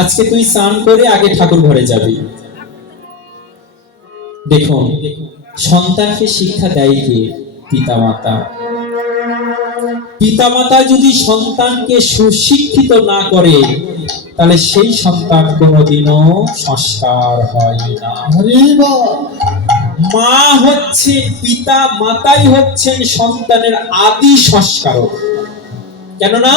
আজকে তুই স্নান করে আগে ঠাকুর ঘরে যাবি। দেখুন, সন্তানকে শিক্ষা দেয় কে? পিতামাতা। পিতামাতা যদি সন্তানকে সুশিক্ষিত না করে, তাহলে সেই সন্তান কোনোদিনও সংস্কার হয় না। মা হচ্ছে, পিতা মাতাই হচ্ছেন সন্তানের আদি সংস্কারক। কেননা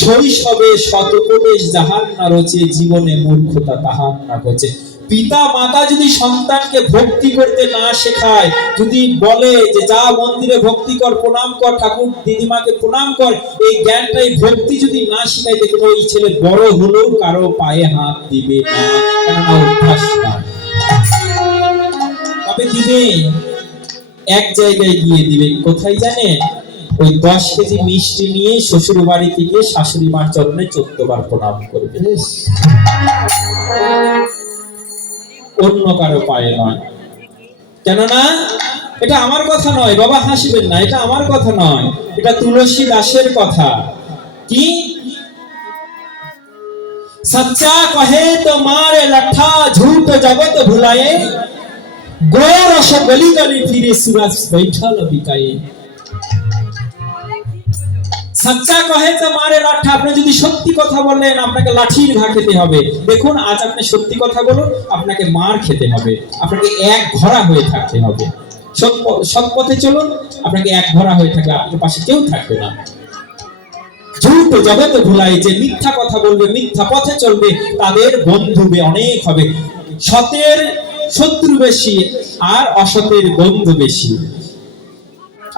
শৈশবে শতোপদেশ যাহার না রচে, জীবনে মূর্খতা তাহার না ঘটে। পিতা মাতা যদি সন্তানকে ভক্তি করতে না শেখায়, যদি বলে যে যা মন্দিরে ভক্তি কর, প্রণাম কর, ঠাকুর দিদিমাকে প্রণাম কর, এই জ্ঞানটাই ভক্তি যদি না শেখায়, দেখুন ওই ছেলে বড় হলেও কারো পায়ে হাত দিবে না, কেননা অভ্যাস না। তবে দিবে, এক জায়গায় গিয়ে দিবে, কোথায় জানেন? ওই 10 কেজি মিষ্টি নিয়ে শ্বশুর বাড়ি থেকে শাশুড়ি মার চরণে 14 বার প্রণাম করবে, অন্য কারো পায়ে নয়। কেননা এটা আমার কথা নয়, বাবা হাসিবেন না, এটা আমার কথা নয়, এটা তুলসী দাসের কথা। কি? সচ্চা কহে তো মারে লঠা, ঝুট জগত ভুলায়ে, গোরস গলি গলি ফিরে সুরজ বৈঠল বিকায়ে। সচ্চা কহে তো মারে লাঠা, আপনি যদি সত্যি কথা বলেন আপনাকে লাঠির ঘা খেতে হবে। দেখুন, আজ আপনি সত্যি কথা বলুন, আপনাকে মার খেতে হবে, আপনাকে এক ঘোড়া হয়ে থাকতে হবে। সৎ পথে চলুন, আপনাকে এক ঘোড়া হয়ে থাকলে আপনার পাশে কেউ থাকবে না। ঝুট জগতে ভুলাই, যে মিথ্যা কথা বলবে, মিথ্যা পথে চলবে, তাদের বন্ধু অনেক হবে। সতের শত্রু বেশি আর অসতের বন্ধু বেশি।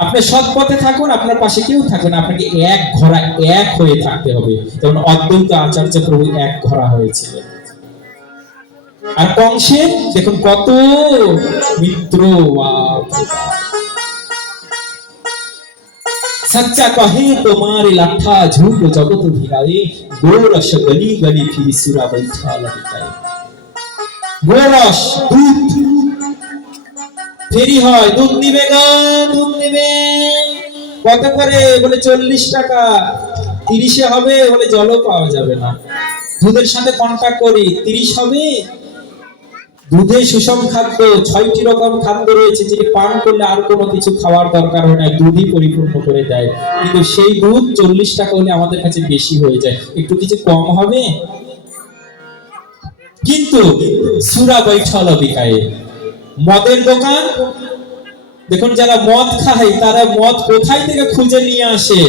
আপনি সৎ পথে থাকুন, আপনার পাশে কেউ থাকবে না, আপনাকে এক ঘোড়া এক হয়ে থাকতে হবে। যেমন অদ্বৈত আচার্য প্রভু এক ঘোড়া হয়েছিল। আর কংসের দেখুন কত মিত্র। সচ্চা কহে তোমার লাঠা, ঝুট জগত ভিড়ায়ে, গোরস গলি গলি ফিরি সুরা বৈঠাল বিকায়ে। গোরস দুধ ফেরি হয়, দুধ দিবে গো, দুধ দিবে। কত করে? বলে 40 টাকা। 30-এ হবে? বলে জলও পাওয়া যাবে না। দুধের সাথে কন্টাক্ট করি, 30 হবে। দুধে সুষম খাদ্য, 6টি রকম খাদ্য রয়েছে, যেটি পান করলে আর কোনো কিছু খাওয়ার দরকার হয় না, দুধই পরিপূর্ণ করে দেয়। কিন্তু সেই দুধ 40 টাকা হলে আমাদের কাছে বেশি হয়ে যায়, একটু কিছু কম হবে। কিন্তু সুরা বৈঠল বিকায়ে, মদের দোকান। দেখুন, যারা মদ খায় তারা মদ কোথায় থেকে খুঁজে নিয়ে আসে?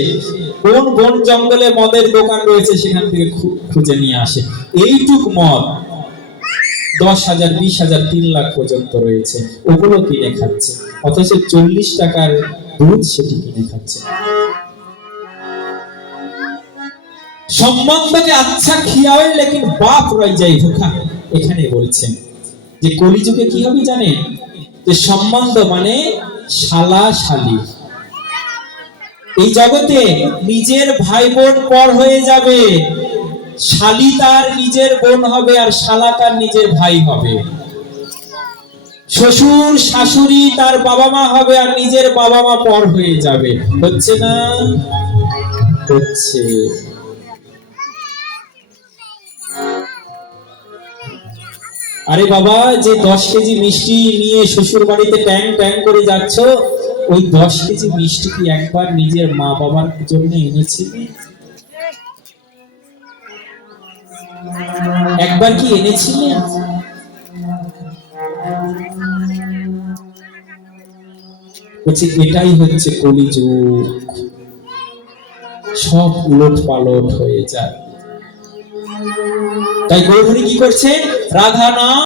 কোন বন জঙ্গলে মদের দোকান রয়েছে, সেখান থেকে খুঁজে নিয়ে আসে। এইটুক মদ 10,000, 20,000, 3 লাখ পর্যন্ত রয়েছে, ওগুলো কিনে খাচ্ছে। অথচ 40 টাকার দুধ সেটি কিনে খাচ্ছে। সম্বন্ধকে আচ্ছা খিয়াওয়ে লেকিন বাপ রয়ে যায় ভুখা। এখানে বলছেন যে কলিযুগে কি হবে জানেন? যে সম্বন্ধ মানে শালা শালি। এই জগতে নিজের ভাই বোন পর হয়ে যাবে, শালি তার নিজের বোন হবে আর শালা তার নিজের ভাই হবে। শ্বশুর শাশুড়ি তার বাবা মা হবে আর নিজের বাবা মা পর হয়ে যাবে। হচ্ছে না? হচ্ছে। আরে বাবা, যে 10 কেজি মিষ্টি নিয়ে শ্বশুর বাড়িতে ট্যাং ট্যাং করে যাচ্ছ, ওই 10 কেজি মিষ্টি কি একবার নিজের মা বাবার জন্য এনেছিলে? একবার কি এনেছিলেন? বলছে এটাই হচ্ছে কলিযুগ, সব উলট পালট হয়ে যায়। তাই গৌরহরি কি করছে? রাধা নাম